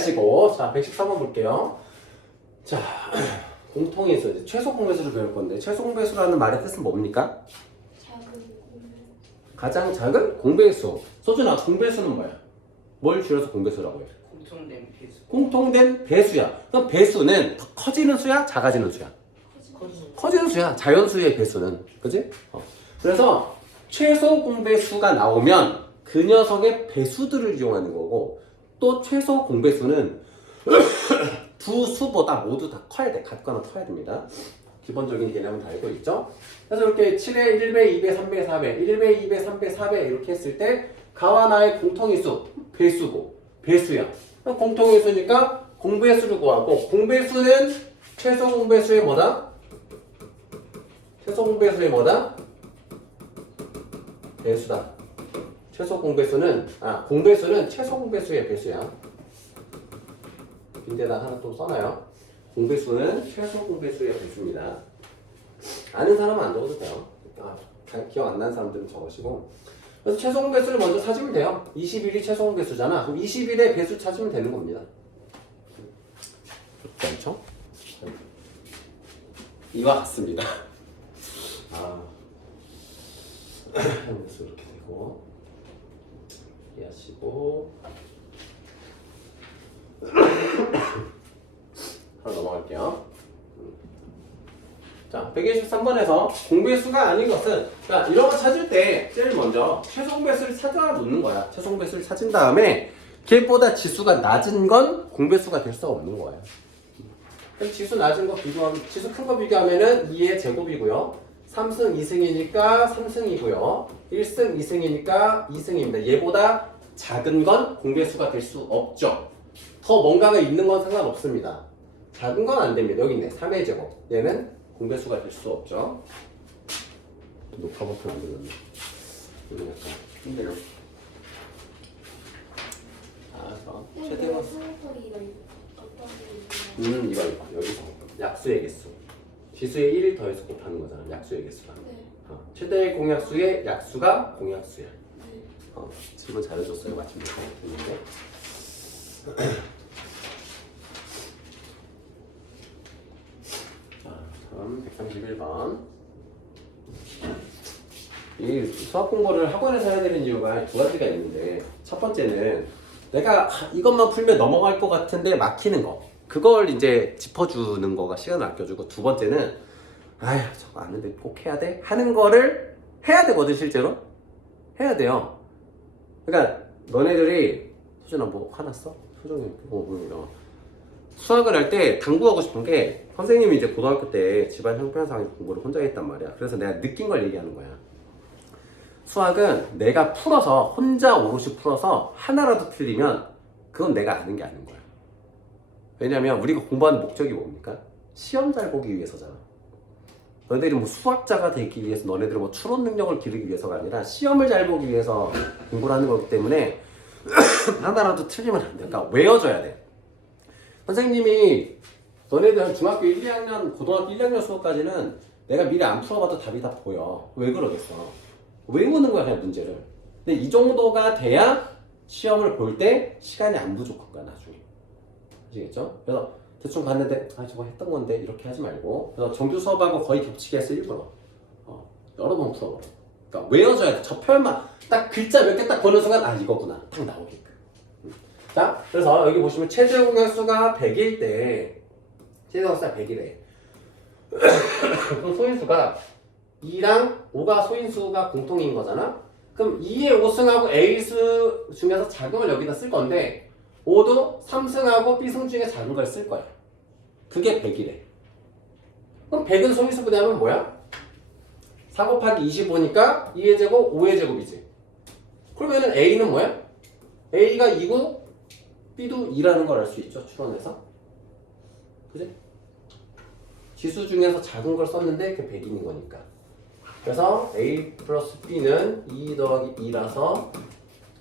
하시고, 자, 113번 볼게요. 자, 공통인수, 이제 최소 공배수를 배울 건데, 최소 공배수라는 말의 뜻은 뭡니까? 작은 공배. 가장 작은 공배수. 소준아, 공배수는 뭐야? 뭘 줄여서 공배수라고 해? 공통된 배수. 공통된 배수야. 그럼 배수는 더 커지는 수야? 작아지는 수야? 커지는 수야. 자연수의 배수는. 그지? 그래서 최소 공배수가 나오면 그 녀석의 배수들을 이용하는 거고, 또 최소 공배수는 두 수보다 모두 다 커야 돼. 같거나 커야 됩니다. 기본적인 개념은 다 알고 있죠? 그래서 이렇게 7에 1배, 2배, 3배, 4배, 1배, 2배, 3배, 4배 이렇게 했을 때 가와 나의 공통인수, 배수고, 배수야. 공통인수니까 공배수를 구하고, 공배수는 최소 공배수의 뭐다? 최소 공배수의 뭐다? 배수다. 최소 공배수는, 공배수는 최소 공배수의 배수야. 빈대다 하나 또 써놔요. 공배수는 최소 공배수의 배수입니다. 아는 사람은 안 적어도 돼요. 기억 안 나는 사람들은 적으시고. 그래서 최소 공배수를 먼저 찾으면 돼요. 21이 최소 공배수잖아. 그럼 21의 배수 찾으면 되는 겁니다. 그렇지 않죠? 이와 같습니다. 이렇게 되고, 이해하시고. 하나 넘어갈게요. 자, 123번에서 공배수가 아닌 것은, 그러니까 이런 거 찾을 때 제일 먼저 최소 공배수를 찾아 놓는 거야. 최소 공배수를 찾은 다음에 걔보다 지수가 낮은 건 공배수가 될 수가 없는 거예요. 그럼 지수 낮은 거 비교하면, 지수 큰 거 비교하면은 2의 제곱이고요. 3승 2승이니까 3승이고요. 1승 2승이니까 2승입니다. 얘보다 작은 건 공배수가 될 수 없죠. 더 뭔가가 있는 건 상관없습니다. 작은 건 안 됩니다. 여기 있네. 3의 제곱. 얘는 공배수가 될 수 없죠. 녹화 버튼 안 눌렀네. 이거 약간 힘들어. 저 최대한 이거 여기서 약수의 개수. 지수의 1을 더해서 곱하는 거잖아. 약수의 개수가. 네. 최대의 공약수의 약수가 공약수야. 네. 질문 잘해줬어요. 마침 못했는데. 다음 131번. 이 수학 공부를 학원에서 해야 되는 이유가 두 가지가 있는데, 첫 번째는 내가 이것만 풀면 넘어갈 것 같은데 막히는 거, 그걸 이제 짚어주는 거가 시간을 아껴주고, 두 번째는 아휴 저거 아는데 꼭 해야 돼? 하는 거를 해야 되거든. 실제로 해야 돼요. 그러니까 너네들이, 소준아 뭐 화났어? 소정이 수학을 할 때 당부하고 싶은 게, 선생님이 이제 고등학교 때 집안 형편상 공부를 혼자 했단 말이야. 그래서 내가 느낀 걸 얘기하는 거야. 수학은 내가 풀어서, 혼자 오롯이 풀어서 하나라도 틀리면 그건 내가 아는 게 아닌 거야. 왜냐면 우리가 공부하는 목적이 뭡니까? 시험 잘 보기 위해서잖아. 너희들이 뭐 수학자가 되기 위해서, 너네들이 뭐 추론 능력을 기르기 위해서가 아니라 시험을 잘 보기 위해서 공부를 하는 거기 때문에 하나라도 틀리면 안 돼. 그러니까 외워줘야 돼. 선생님이 너네들 중학교 1, 2학년, 고등학교 1, 2학년 수업까지는 내가 미리 안 풀어봐도 답이 다 보여. 왜 그러겠어? 외우는 거야, 그냥 문제를. 근데 이 정도가 돼야 시험을 볼 때 시간이 안 부족한 거야, 나중에. 아시겠죠? 그래서 대충 봤는데 저거 했던 건데 이렇게 하지 말고, 그래서 정규 수업하고 거의 겹치게 해서 일부러 여러 번 풀어버려. 그러니까 외워줘야 돼. 저 표현만 딱 글자 몇 개 딱 보는 순간 이거구나 딱 나오게끔. 자, 그래서 여기 보시면 최대 공약수가 100일 때, 최대 공약수가 100이래. 그럼 소인수가 2랑 5가 소인수가 공통인 거잖아? 그럼 2의 5승하고 A수 중에서 작은 걸 여기다 쓸 건데, 5도 3승하고 B승 중에 작은 걸 쓸 거야. 그게 100이래. 그럼 100은 소인수분해 하면 뭐야? 4 곱하기 25니까 2의 제곱, 5의 제곱이지. 그러면은 A는 뭐야? A가 2고 B도 2라는 걸 알 수 있죠, 추론해서. 그지? 지수 중에서 작은 걸 썼는데 그게 100인인 거니까. 그래서 A 플러스 B는 2 더하기 2라서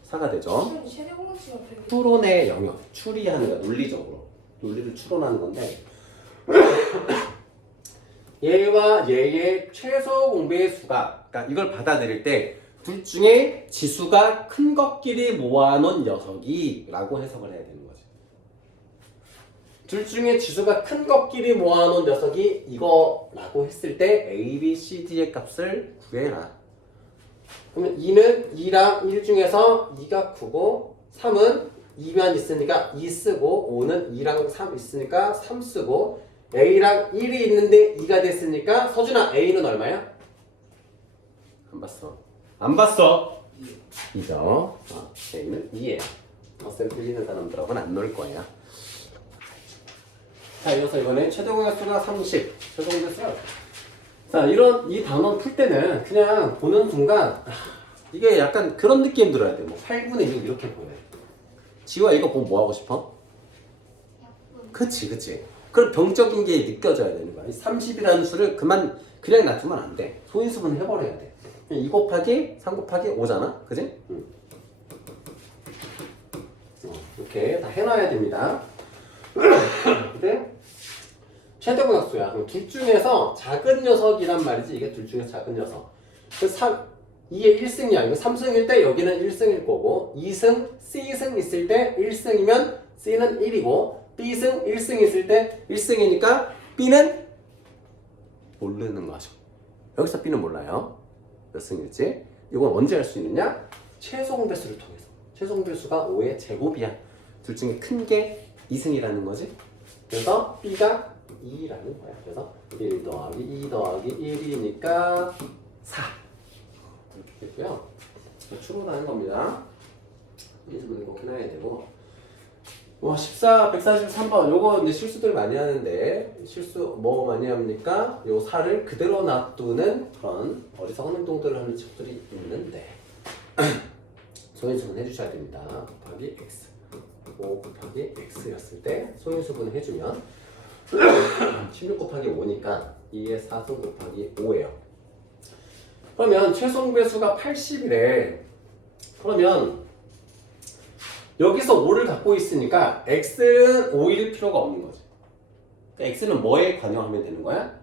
4가 되죠. 최대 공약수가 100. 추론의 영역, 추리하는 거야, 논리적으로. 논리를 추론하는 건데, 얘와 얘의 최소 공배의 수가, 그러니까 이걸 받아들일 때 둘 중에 지수가 큰 것끼리 모아놓은 녀석이 라고 해석을 해야 되는 거지. 둘 중에 지수가 큰 것끼리 모아놓은 녀석이 이거라고 했을 때 A, B, C, D의 값을 구해라. 그러면 2는 2랑 1 중에서 2가 크고 3은 2만 있으니까 2 쓰고 5는 2랑 3 있으니까 3 쓰고 A랑 1이 있는데 2가 됐으니까 서준아 A는 얼마야? 안 봤어. 안 봤어. 2죠. A는 2예요. 쌤 틀리는 사람들하고는 안 놀 거야. 자, 이어서 이번에 최대 공약수가 30. 최대 공약수가. 자, 이 단원 풀 때는 그냥 보는 순간 이게 약간 그런 느낌 들어야 돼. 뭐 8분의 1 이렇게 보여. 지우야 이거 보고 뭐 하고 싶어? 그치. 그런 병적인 게 느껴져야 되는 거야. 30이라는 수를 그냥 놔두면 안 돼. 소인수분 해버려야 돼. 2 곱하기 3 곱하기 5잖아. 그지? 이렇게 다 해놔야 됩니다. 근데 최대 공약수야. 그럼 둘 중에서 작은 녀석이란 말이지. 이게 둘 중에 작은 녀석. 2의 1승이야. 이거 3승일 때 여기는 1승일 거고 2승, C승 있을 때 1승이면 C는 1이고 B승 1승 있을 때 1승이니까 B는 모르는 거죠. 여기서 B는 몰라요. 몇 승일지. 이건 언제 할 수 있느냐? 최소 배수를 통해서. 최소 배수가 5의 제곱이야. 둘 중에 큰 게 2승이라는 거지. 그래서 B가 2라는 거야. 그래서 1 더하기 2 더하기 1이니까 4. 이렇게 되고요. 추론하는 겁니다. 이즈분은 꼭 해놔야 되고. 143번. 요거 이제 실수들 많이 하는데, 실수 뭐 많이 합니까? 요 4를 그대로 놔두는 그런 어리석은 행동들을 하는 친구들이 있는데, 소인수분 해주셔야 됩니다. 곱하기 x. 5 곱하기 x였을 때 소인수분을 해주면 16 곱하기 5니까 2의 4승 곱하기 5예요. 그러면 최소배수가 80이래. 그러면 여기서 5를 갖고 있으니까 x는 5일 필요가 없는 거지. 그러니까 x는 뭐에 관여하면 되는 거야?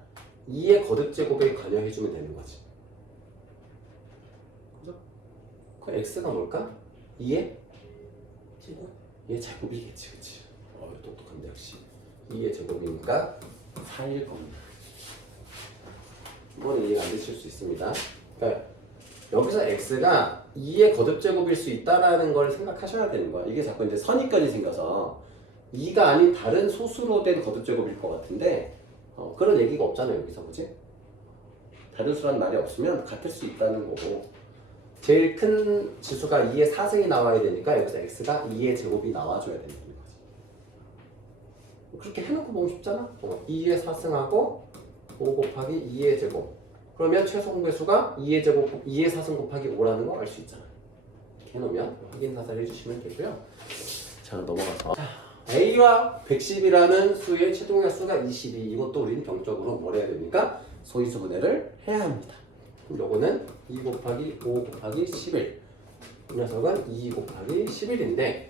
2의 거듭제곱에 관여해주면 되는 거지. 그죠? 그 x가 뭘까? 2의 제곱? 2의 제곱이겠지, 그치? 똑똑한데 역시 2의 제곱이니까 4일 겁니다. 이거는 이해가 안 되실 수 있습니다. 그러니까 여기서 x가 2의 거듭제곱일 수 있다라는 걸 생각하셔야 되는 거야. 이게 자꾸 이제 선입견이 생겨서 2가 아닌 다른 소수로 된 거듭제곱일 것 같은데 그런 얘기가 없잖아요. 여기서 그지? 다른 수라는 말이 없으면 같을 수 있다는 거고 제일 큰 지수가 2의 4승이 나와야 되니까 여기서 x가 2의 제곱이 나와줘야 되는 거지. 그렇게 해놓고 보면 쉽잖아. 2의 4승하고 5 곱하기 2의 제곱. 그러면 최소 공배수가 2의 제곱, 2의 4승 곱하기 5라는 거 알 수 있잖아. 이렇게 해놓으면 확인 사살 해주시면 되고요. 자, 넘어가서 A와 110이라는 수의 최종의 수가 22. 이것도 우리는 병적으로 뭘 해야 됩니까? 소인수 분해를 해야 합니다. 그럼 요거는 2 곱하기 5 곱하기 11. 이 녀석은 2 곱하기 11인데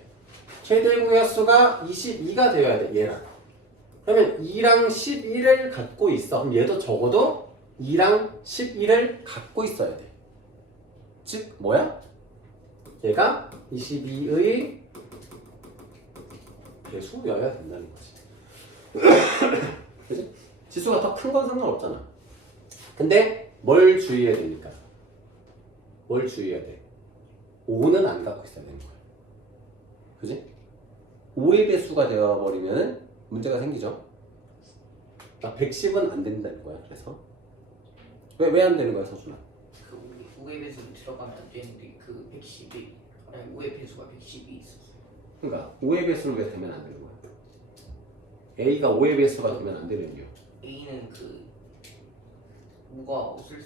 최대 공약수가 22가 되어야 돼. 얘랑. 그러면 2랑 11을 갖고 있어. 그럼 얘도 적어도 2랑 11을 갖고 있어야 돼. 즉 뭐야? 얘가 22의 배수여야 된다는 거지. 그치? 지수가 더 큰 건 상관없잖아. 근데 뭘 주의해야 되니까? 뭘 주의해야 돼? 5는 안 갖고 있어야 되는 거야. 그지? 5의 배수가 되어버리면 문제가 생기죠. 110은 안 된다는 거야. 그래서 왜 안 되는 거야, 서준아? 그 5의 배수로 들어가면 안 되는데 그 110이 아니 5의 배수가 110이 있었어. 그러니까 5의 배수로 왜 되면 안 되는 거야? A가 5의 배수가 되면 안 되는 이유. A는 그 뭐가 있을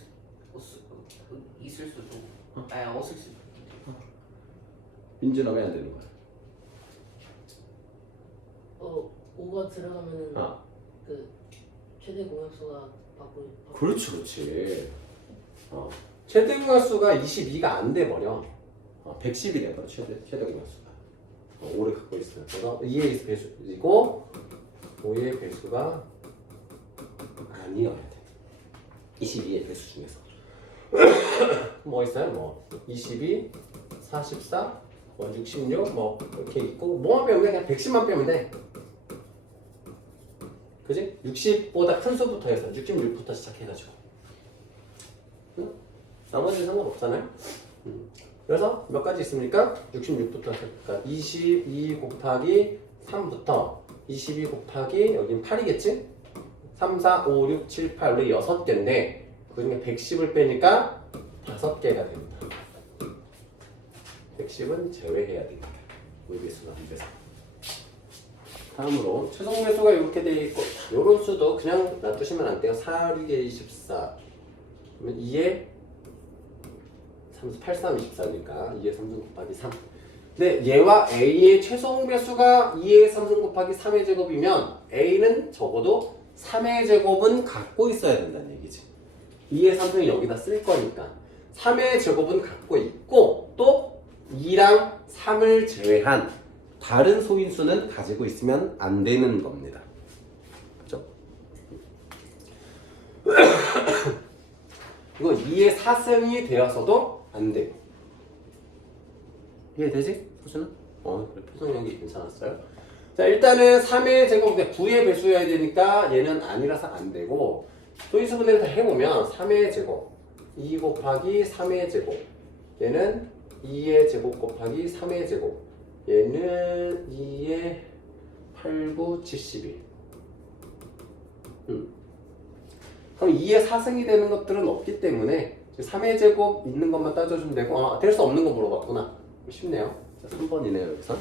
수도 없을 수도 있는데. 민준아 왜 안 되는 거야? 5가 들어가면은 아, 그 최대 공약수가 바꾸. 그렇지. 최대 공약수가 22가 안 돼 버려. 110이 돼 버려. 최대 공약수가. 5를 갖고 있어요. 그래서 2의 배수이고 5의 배수가 아니어야 돼. 22의 배수 중에서. 뭐 있어요? 뭐 22, 44, 16, 뭐 이렇게 있고 뭐만 빼면 그냥 110만 빼면 돼. 그지? 60보다 큰 수부터 해서 66부터 시작해가지고 응? 나머지는 상관없잖아요. 그래서 몇 가지 있습니까? 66부터 시작할까? 22 곱하기 3부터 22 곱하기 여긴 8이겠지? 3, 4, 5, 6, 7, 8 우리 6개인데 그 중에 110을 빼니까 5개가 됩니다. 110은 제외해야 됩니다. 무배수가 안 돼서. 다음으로 최종 배수가 이렇게 돼 있고 요런 수도 그냥 놔두시면 안 돼요. 4, 6에 24 그러면 2에 8, 3, 24니까 2의 3승 곱하기 3. 근데 얘와 A의 최종 배수가 2의 3승 곱하기 3의 제곱이면 A는 적어도 3의 제곱은 갖고 있어야 된다는 얘기지. 2의 3승이 여기다 쓸 거니까 3의 제곱은 갖고 있고 또 2랑 3을 제외한 다른 소인수는 가지고 있으면 안 되는 겁니다. 그렇죠? 이거 2의 4승이 되어서도 안 되고. 이해되지? 표준은? 그래, 표준력이 괜찮았어요. 자, 일단은 3의 제곱, 9의 배수여야 되니까 얘는 아니라서 안 되고, 소인수분해를 다 해보면 3의 제곱, 2 곱하기 3의 제곱, 얘는 2의 제곱 곱하기 3의 제곱, 얘는 2의 8, 9, 72. 그럼 2의 4승이 되는 것들은 없기 때문에 3의 제곱 있는 것만 따져주면 되고 될 수 없는 거 물어봤구나. 쉽네요. 자, 3번이네요 여기서.